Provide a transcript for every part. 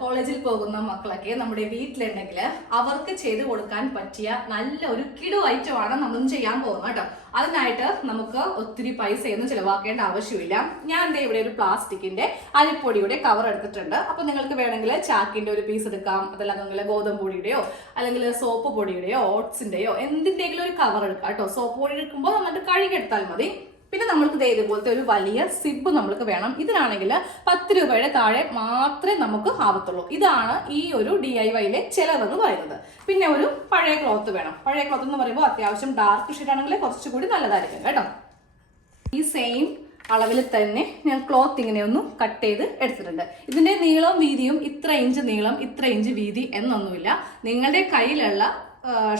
കോളേജിൽ പോകുന്ന മക്കളൊക്കെ നമ്മുടെ വീട്ടിലുണ്ടെങ്കിൽ അവർക്ക് ചെയ്ത് കൊടുക്കാൻ പറ്റിയ നല്ല ഒരു കിടു ഐറ്റമാണ് നമ്മൾ ചെയ്യാൻ പോകുന്നത് കേട്ടോ. അതിനായിട്ട് നമുക്ക് ഒത്തിരി പൈസയൊന്നും ചിലവാക്കേണ്ട ആവശ്യമില്ല. ഞാൻ ദേ ഇവിടെ ഒരു പ്ലാസ്റ്റിക്കിന്റെ അരിപ്പൊടിയുടെ കവർ എടുത്തിട്ടുണ്ട്. അപ്പൊ നിങ്ങൾക്ക് വേണമെങ്കിൽ ചാക്കിന്റെ ഒരു പീസ് എടുക്കാം, അതല്ലെങ്കിൽ ഗോതമ്പ് പൊടിയുടെയോ അല്ലെങ്കിൽ സോപ്പ് പൊടിയുടെയോ ഓട്സിന്റെയോ എന്തിന്റെങ്കിലും ഒരു കവർ എടുക്കാം കേട്ടോ. സോപ്പ് പൊടി എടുക്കുമ്പോൾ നന്നായിട്ട് കഴുകിയെടുത്താൽ മതി. പിന്നെ നമ്മൾക്ക് ഇതുപോലത്തെ ഒരു വലിയ സിബ് നമ്മൾക്ക് വേണം. ഇതിനാണെങ്കിൽ 10 രൂപയുടെ താഴെ മാത്രമേ നമുക്ക് ആവത്തുള്ളൂ. ഇതാണ് ഈ ഒരു DIYയിലെ ചിലവെന്ന് പറയുന്നത്. പിന്നെ ഒരു പഴയ ക്ലോത്ത് വേണം. പഴയ ക്ലോത്ത് എന്ന് പറയുമ്പോൾ അത്യാവശ്യം ഡാർക്ക് ഷെയ്ഡ് ആണെങ്കിൽ കുറച്ചുകൂടി നല്ലതായിരിക്കും കേട്ടോ. ഈ സെയിം അളവിൽ തന്നെ ഞാൻ ക്ലോത്ത് ഇങ്ങനെ ഒന്ന് കട്ട് ചെയ്ത് എടുത്തിട്ടുണ്ട്. ഇതിന്റെ നീളവും വീതിയും ഇത്ര ഇഞ്ച് നീളം ഇത്ര ഇഞ്ച് വീതി എന്നൊന്നുമില്ല. നിങ്ങളുടെ കയ്യിലുള്ള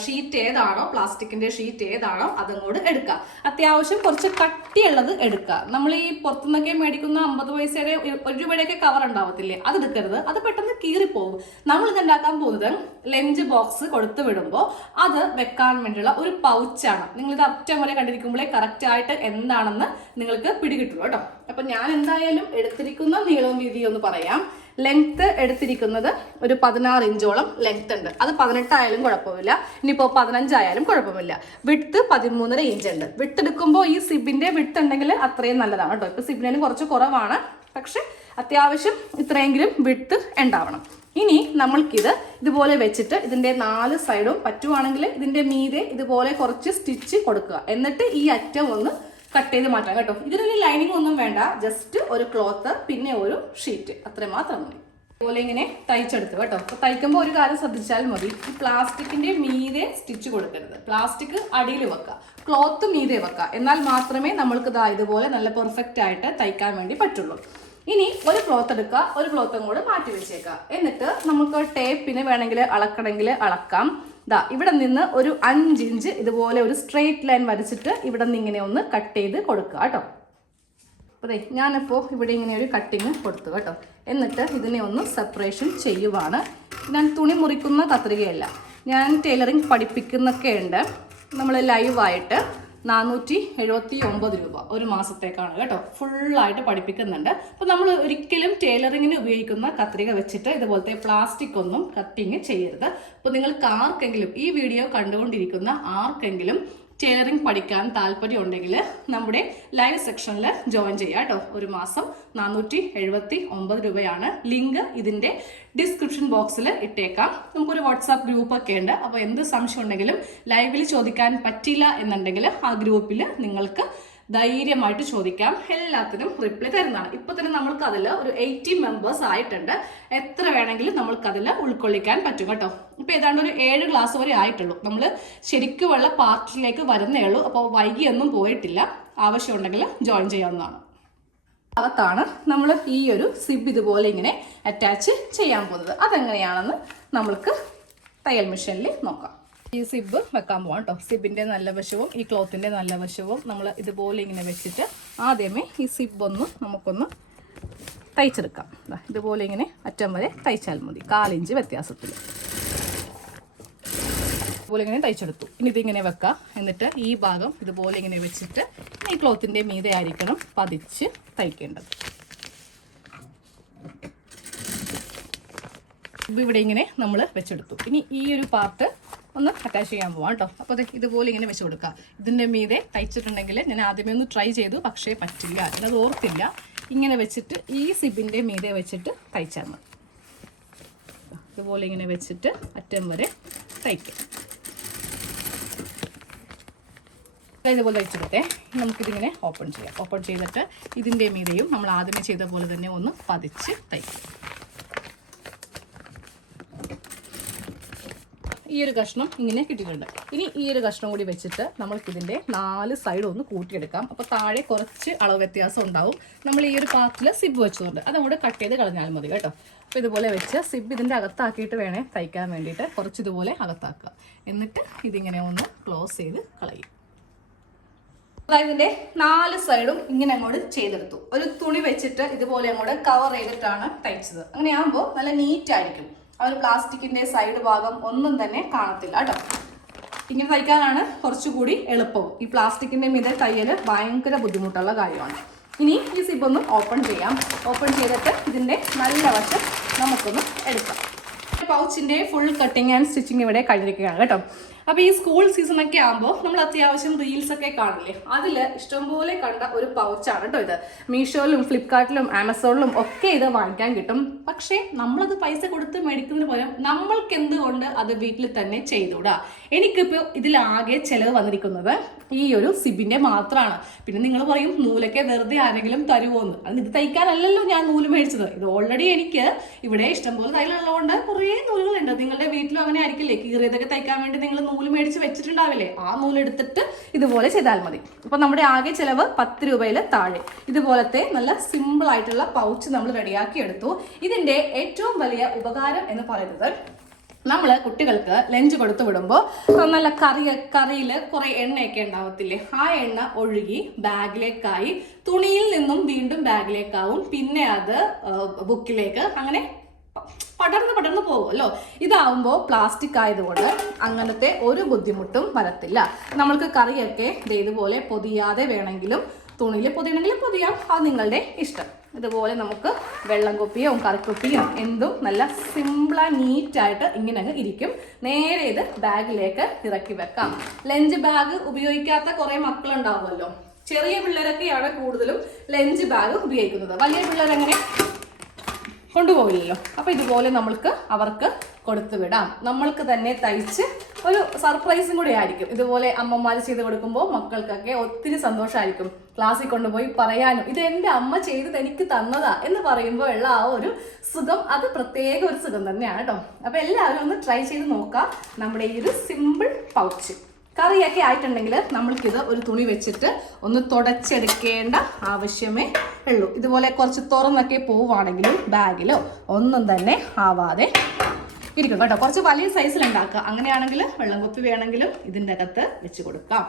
ഷീറ്റ് ഏതാണോ, പ്ലാസ്റ്റിക്കിന്റെ ഷീറ്റ് ഏതാണോ അതങ്ങോട്ട് എടുക്കുക. അത്യാവശ്യം കുറച്ച് കട്ടിയുള്ളത് എടുക്കുക. നമ്മൾ ഈ പുറത്തുനിന്നൊക്കെ മേടിക്കുന്ന 50 പൈസയുടെ 1 രൂപയുടെയൊക്കെ കവർ ഉണ്ടാവത്തില്ലേ, അത് എടുക്കരുത്. അത് പെട്ടെന്ന് കീറിപ്പോകും. നമ്മൾ ഇത് ഉണ്ടാക്കാൻ പോകുന്നത് ലഞ്ച് ബോക്സ് കൊടുത്തു വിടുമ്പോൾ അത് വെക്കാൻ വേണ്ടിയുള്ള ഒരു പൗച്ചാണ്. നിങ്ങളിത് അറ്റം വരെ കണ്ടിരിക്കുമ്പോഴേ കറക്റ്റ് ആയിട്ട് എന്താണെന്ന് നിങ്ങൾക്ക് പിടികിട്ടുള്ളൂ കേട്ടോ. അപ്പൊ ഞാൻ എന്തായാലും എടുത്തിരിക്കുന്ന നീളവും വീതിയും ഒന്ന് പറയാം. ലെങ്ത് എടുത്തിരിക്കുന്നത് ഒരു 16 ഇഞ്ചോളം ലെങ്ത് ഉണ്ട്. അത് 18 ആയാലും കുഴപ്പമില്ല, ഇനിയിപ്പോൾ 15 ആയാലും കുഴപ്പമില്ല. വിട്ത് 13.5 ഇഞ്ച് ഉണ്ട്. വിട്ട് എടുക്കുമ്പോൾ ഈ സിബിന്റെ വിട്ട് ഉണ്ടെങ്കിൽ അത്രയും നല്ലതാണ് കേട്ടോ. ഇപ്പൊ സിബിനും കുറച്ച് കുറവാണ്, പക്ഷെ അത്യാവശ്യം ഇത്രയെങ്കിലും വിട്ട് ഉണ്ടാവണം. ഇനി നമ്മൾക്കിത് ഇതുപോലെ വെച്ചിട്ട് ഇതിന്റെ 4 സൈഡും പറ്റുവാണെങ്കിൽ ഇതിന്റെ മീതെ ഇതുപോലെ കുറച്ച് സ്റ്റിച്ച് കൊടുക്കുക. എന്നിട്ട് ഈ അറ്റം ഒന്ന് കട്ട് ചെയ്ത് മാറ്റാം കേട്ടോ. ഇതിനൊരു ലൈനിങ് ഒന്നും വേണ്ട, ജസ്റ്റ് ഒരു ക്ലോത്ത് പിന്നെ ഒരു ഷീറ്റ്, അത്ര മാത്രം മതി. അതുപോലെ ഇങ്ങനെ തയ്ച്ചെടുത്തു കേട്ടോ. അപ്പൊ തയ്ക്കുമ്പോൾ ഒരു കാര്യം ശ്രദ്ധിച്ചാൽ മതി, ഈ പ്ലാസ്റ്റിക്കിന്റെ മീതെ സ്റ്റിച്ച് കൊടുക്കരുത്. പ്ലാസ്റ്റിക് അടിയിൽ വെക്കുക, ക്ലോത്ത് മീതെ വെക്കുക. എന്നാൽ മാത്രമേ നമ്മൾക്ക് ഇതുപോലെ നല്ല പെർഫെക്റ്റ് ആയിട്ട് തയ്ക്കാൻ വേണ്ടി പറ്റുള്ളൂ. ഇനി ഒരു ക്ലോത്ത് എടുക്കുക, ഒരു ക്ലോത്തും കൂടെ മാറ്റി വെച്ചേക്കുക. എന്നിട്ട് നമുക്ക് ടേപ്പിന് വേണമെങ്കിൽ അളക്കണമെങ്കിൽ അളക്കാം. ഇവിടെ നിന്ന് ഒരു 5 ഇഞ്ച് ഇതുപോലെ ഒരു സ്ട്രെയിറ്റ് ലൈൻ വരച്ചിട്ട് ഇവിടെ നിന്ന് ഇങ്ങനെ ഒന്ന് കട്ട് ചെയ്ത് കൊടുക്കുക കേട്ടോ. അതെ, ഞാനിപ്പോൾ ഇവിടെ ഇങ്ങനെ ഒരു കട്ടിങ് കൊടുത്തു കേട്ടോ. എന്നിട്ട് ഇതിനെ ഒന്ന് സെപ്പറേഷൻ ചെയ്യുവാണ്. ഞാൻ തുണി മുറിക്കുന്ന കത്രികയല്ല, ഞാൻ ടൈലറിങ് പഠിപ്പിക്കുന്നൊക്കെ ഉണ്ട്. നമ്മൾ ലൈവായിട്ട് 479 രൂപ ഒരു മാസത്തേക്കാണ് കേട്ടോ. ഫുള്ളായിട്ട് പഠിപ്പിക്കുന്നുണ്ട്. അപ്പോൾ നമ്മൾ ഒരിക്കലും ടൈലറിങ്ങിന് ഉപയോഗിക്കുന്ന കത്രിക വെച്ചിട്ട് ഇതുപോലത്തെ പ്ലാസ്റ്റിക് ഒന്നും കട്ടിങ് ചെയ്യരുത്. അപ്പോൾ നിങ്ങൾക്ക് ആർക്കെങ്കിലും ഈ വീഡിയോ കണ്ടുകൊണ്ടിരിക്കുന്ന ആർക്കെങ്കിലും ടൈലറിങ് പഠിക്കാൻ താല്പര്യം ഉണ്ടെങ്കിൽ നമ്മുടെ ലൈവ് സെക്ഷനിൽ ജോയിൻ ചെയ്യാം കേട്ടോ. ഒരു മാസം 479 രൂപയാണ്. ലിങ്ക് ഇതിന്റെ ഡിസ്ക്രിപ്ഷൻ ബോക്സിൽ ഇട്ടേക്കാം. നമുക്കൊരു വാട്സാപ്പ് ഗ്രൂപ്പ് ഒക്കെ ഉണ്ട്. അപ്പോൾ എന്ത് സംശയം ഉണ്ടെങ്കിലും ലൈവിൽ ചോദിക്കാൻ പറ്റില്ല എന്നുണ്ടെങ്കിൽ ആ ഗ്രൂപ്പിൽ നിങ്ങൾക്ക് ധൈര്യമായിട്ട് ചോദിക്കാം. എല്ലാത്തിനും റിപ്ലൈ തരുന്നതാണ്. ഇപ്പൊ തന്നെ നമ്മൾക്ക് അതിൽ ഒരു 80 മെമ്പേഴ്സ് ആയിട്ടുണ്ട്. എത്ര വേണമെങ്കിലും നമ്മൾക്ക് അതിൽ ഉൾക്കൊള്ളിക്കാൻ പറ്റും കേട്ടോ. ഇപ്പൊ ഏതാണ്ട് ഒരു 7 ക്ലാസ് വരെ ആയിട്ടുള്ളൂ. നമ്മൾ ശരിക്കുമുള്ള പാർട്ടിലേക്ക് വരുന്നേ ഉള്ളൂ. അപ്പോൾ വൈകിയൊന്നും പോയിട്ടില്ല. ആവശ്യമുണ്ടെങ്കിൽ ജോയിൻ ചെയ്യാവുന്നതാണ്. അകത്താണ് നമ്മൾ ഈ ഒരു സിബ് ഇതുപോലെ ഇങ്ങനെ അറ്റാച്ച് ചെയ്യാൻ പോകുന്നത്. അതെങ്ങനെയാണെന്ന് നമ്മൾക്ക് തയ്യൽ മെഷീനിൽ നോക്കാം. ഈ സിബ് വെക്കാൻ പോകാം കേട്ടോ. സിബിന്റെ നല്ല വശവും ഈ ക്ലോത്തിന്റെ നല്ല വശവും നമ്മൾ ഇതുപോലെ ഇങ്ങനെ വെച്ചിട്ട് ആദ്യമേ ഈ സിബ് നമുക്കൊന്ന് തയ്ച്ചെടുക്കാം. ഇതുപോലെ ഇങ്ങനെ അറ്റം വരെ തയ്ച്ചാൽ മതി, 1/4 ഇഞ്ച് വ്യത്യാസത്തിൽ. ഇതുപോലെ ഇങ്ങനെ തയ്ച്ചെടുത്തു. ഇനി ഇതിങ്ങനെ വെക്കാം. എന്നിട്ട് ഈ ഭാഗം ഇതുപോലെ ഇങ്ങനെ വെച്ചിട്ട് ഈ ക്ലോത്തിന്റെ മീതെ ആയിരിക്കണം പതിച്ച് തയ്ക്കേണ്ടത്. ഇവിടെ ഇങ്ങനെ നമ്മൾ വെച്ചെടുത്തു. ഇനി ഈ ഒരു പാർട്ട് ഒന്ന് അറ്റാച്ച് ചെയ്യാൻ പോവാം കേട്ടോ. അപ്പോൾ അത് ഇതുപോലെ ഇങ്ങനെ വെച്ച് കൊടുക്കുക. ഇതിൻ്റെ മീതെ തയ്ച്ചിട്ടുണ്ടെങ്കിൽ ഞാൻ ആദ്യമേ ഒന്ന് ട്രൈ ചെയ്തു, പക്ഷേ പറ്റില്ല, ഞാനത് ഓർത്തില്ല. ഇങ്ങനെ വെച്ചിട്ട് ഈ സിബിൻ്റെ മീതെ വെച്ചിട്ട് തയ്ച്ചാൽ മതി. ഇതുപോലെ ഇങ്ങനെ വെച്ചിട്ട് അറ്റം വരെ തയ്ക്കാം. ഇതുപോലെ തയ്ച്ചെടുത്തേ. നമുക്കിതിങ്ങനെ ഓപ്പൺ ചെയ്യാം. ഓപ്പൺ ചെയ്തിട്ട് ഇതിൻ്റെ മീതെയും നമ്മൾ ആദ്യമേ ചെയ്ത പോലെ തന്നെ ഒന്ന് പതിച്ച് തയ്ക്കാം. ഈ ഒരു കഷ്ണം ഇങ്ങനെ കിട്ടിയിട്ടുണ്ട്. ഇനി ഈ ഒരു കഷ്ണം കൂടി വെച്ചിട്ട് നമ്മൾക്കിതിൻ്റെ 4 സൈഡ് ഒന്ന് കൂട്ടിയെടുക്കാം. അപ്പോൾ താഴെ കുറച്ച് അളവ് വ്യത്യാസം ഉണ്ടാവും. നമ്മൾ ഈ ഒരു പാർട്ടിൽ സിബ് വെച്ചുകൊണ്ട് അതങ്ങോട്ട് കട്ട് ചെയ്ത് കളഞ്ഞാൽ മതി കേട്ടോ. അപ്പോൾ ഇതുപോലെ വെച്ച് സിബ് ഇതിൻ്റെ അകത്താക്കിയിട്ട് വേണേ തയ്ക്കാൻ വേണ്ടിയിട്ട് കുറച്ച് ഇതുപോലെ അകത്താക്കുക. എന്നിട്ട് ഇതിങ്ങനെ ഒന്ന് ക്ലോസ് ചെയ്ത് കളയും. അതായത് ഇതിൻ്റെ 4 സൈഡും ഇങ്ങനെ അങ്ങോട്ട് ചെയ്തെടുത്തു. ഒരു തുണി വെച്ചിട്ട് ഇതുപോലെ അങ്ങോട്ട് കവർ ചെയ്തിട്ടാണ് തയ്ച്ചത്. അങ്ങനെ ആകുമ്പോൾ നല്ല നീറ്റായിരിക്കും. ആ ഒരു പ്ലാസ്റ്റിക്കിന്റെ സൈഡ് ഭാഗം ഒന്നും തന്നെ കാണത്തില്ല കേട്ടോ. ഇങ്ങനെ തയ്ക്കാനാണ് കുറച്ചുകൂടി എളുപ്പവും. ഈ പ്ലാസ്റ്റിക്കിന്റെ മീതെ തയ്യൽ ഭയങ്കര ബുദ്ധിമുട്ടുള്ള കാര്യമാണ്. ഇനി ഈ സിബ് ഒന്ന് ഓപ്പൺ ചെയ്യാം. ഓപ്പൺ ചെയ്തിട്ട് ഇതിന്റെ നല്ല വശം നമുക്കൊന്ന് എടുക്കാം. പൗച്ചിൻ്റെ ഫുൾ കട്ടിങ് ആൻഡ് സ്റ്റിച്ചിങ് ഇവിടെ കഴിഞ്ഞിരിക്കുകയാണ് കേട്ടോ. അപ്പോൾ ഈ സ്കൂൾ സീസണൊക്കെ ആകുമ്പോൾ നമ്മൾ അത്യാവശ്യം റീൽസൊക്കെ കാണില്ലേ, അതിൽ ഇഷ്ടംപോലെ കണ്ട ഒരു പൗച്ചാണ് കേട്ടോ ഇത്. മീഷോയിലും ഫ്ലിപ്കാർട്ടിലും ആമസോണിലും ഒക്കെ ഇത് വാങ്ങിക്കാൻ കിട്ടും. പക്ഷേ നമ്മളത് പൈസ കൊടുത്ത് മേടിക്കുന്നതിന് പകരം നമ്മൾക്ക് എന്തുകൊണ്ട് അത് വീട്ടിൽ തന്നെ ചെയ്തുകൂടാ? എനിക്കിപ്പോൾ ഇതിലാകെ ചിലവ് വന്നിരിക്കുന്നത് ഈ ഒരു സിബിൻ്റെ മാത്രമാണ്. പിന്നെ നിങ്ങൾ പറയും നൂലൊക്കെ വെറുതെ ആരെങ്കിലും തരുമോന്ന്. അത് ഇത് തയ്ക്കാനല്ലല്ലോ ഞാൻ നൂല് മേടിച്ചത്. ഇത് ഓൾറെഡി എനിക്ക് ഇവിടെ ഇഷ്ടംപോലെ തയ്യലുള്ളതുകൊണ്ട് കുറേ നൂലുകളുണ്ട്. നിങ്ങളുടെ വീട്ടിലും അങ്ങനെ ആയിരിക്കില്ലേ, കീറിയതൊക്കെ തയ്ക്കാൻ വേണ്ടി നിങ്ങൾ നൂല് മേടിച്ച് വെച്ചിട്ടുണ്ടാവില്ലേ, ആ നൂലെടുത്തിട്ട് ഇതുപോലെ ചെയ്താൽ മതി. അപ്പോൾ നമ്മുടെ ആകെ ചിലവ് 10 രൂപയിൽ താഴെ ഇതുപോലത്തെ നല്ല സിമ്പിൾ ആയിട്ടുള്ള പൗച്ച് നമ്മൾ റെഡിയാക്കി എടുത്തു. ഇതിൻ്റെ ഏറ്റവും വലിയ ഉപകാരം എന്ന് പറയുന്നത്, നമ്മൾ കുട്ടികൾക്ക് ലഞ്ച് കൊടുത്തു വിടുമ്പോൾ നല്ല കറിയിൽ കുറേ എണ്ണയൊക്കെ ഉണ്ടാവത്തില്ലേ, ആ എണ്ണ ഒഴുകി ബാഗിലേക്കായി തുണിയിൽ നിന്നും വീണ്ടും ബാഗിലേക്കാവും, പിന്നെ അത് ബുക്കിലേക്ക് അങ്ങനെ പടർന്ന് പോകുമല്ലോ. ഇതാവുമ്പോൾ പ്ലാസ്റ്റിക് ആയതുകൊണ്ട് അങ്ങനത്തെ ഒരു ബുദ്ധിമുട്ടും വരത്തില്ല. നമ്മൾക്ക് കറിയൊക്കെ ഇതുപോലെ പൊതിയാതെ വേണമെങ്കിലും തുണിയിൽ പൊതിയണമെങ്കിലും പൊതിയാം, അത് നിങ്ങളുടെ ഇഷ്ടം. ഇതുപോലെ നമുക്ക് വെള്ളം കുപ്പിയോ കറിക്കുപ്പിയോ എന്തും നല്ല സിമ്പിളായി നീറ്റായിട്ട് ഇങ്ങനെ ഇരിക്കും. നേരെ ഇത് ബാഗിലേക്ക് ഇറക്കി വെക്കാം. ലഞ്ച് ബാഗ് ഉപയോഗിക്കാത്ത കുറേ മക്കളുണ്ടാവുമല്ലോ. ചെറിയ പിള്ളേരൊക്കെയാണ് കൂടുതലും ലഞ്ച് ബാഗ് ഉപയോഗിക്കുന്നത്. വലിയ പിള്ളേരെങ്ങനെ കൊണ്ടുപോകില്ലല്ലോ. അപ്പോൾ ഇതുപോലെ നമ്മൾക്ക് അവർക്ക് കൊടുത്തു വിടാം. നമ്മൾക്ക് തന്നെ തയ്ച്ച് ഒരു സർപ്രൈസും കൂടി ആയിരിക്കും. ഇതുപോലെ അമ്മമാർ ചെയ്ത് കൊടുക്കുമ്പോൾ മക്കൾക്കൊക്കെ ഒത്തിരി സന്തോഷമായിരിക്കും. ക്ലാസ്സിൽ കൊണ്ടുപോയി പറയാനും ഇത് എൻ്റെ അമ്മ ചെയ്തത് എനിക്ക് തന്നതാ എന്ന് പറയുമ്പോൾ ഉള്ള ആ ഒരു സുഖം, അത് പ്രത്യേക ഒരു സുഖം തന്നെയാണ് കേട്ടോ. അപ്പോൾ എല്ലാവരും ഒന്ന് ട്രൈ ചെയ്ത് നോക്കാം നമ്മുടെ ഈ ഒരു സിമ്പിൾ പൗച്ച്. കറിയൊക്കെ ആയിട്ടുണ്ടെങ്കിൽ നമ്മൾക്കിത് ഒരു തുണി വെച്ചിട്ട് ഒന്ന് തുടച്ചെടുക്കേണ്ട ആവശ്യമേ ഉള്ളൂ. ഇതുപോലെ കുറച്ച് തുറന്നൊക്കെ പോവുകയാണെങ്കിലും ബാഗിലോ ഒന്നും തന്നെ ആവാതെ ഇരിക്കും കേട്ടോ. കുറച്ച് വലിയ സൈസിൽ ഉണ്ടാക്കുക. അങ്ങനെയാണെങ്കിൽ വെള്ളം കുപ്പി വേണമെങ്കിലും ഇതിൻ്റെ അകത്ത് വെച്ച് കൊടുക്കാം.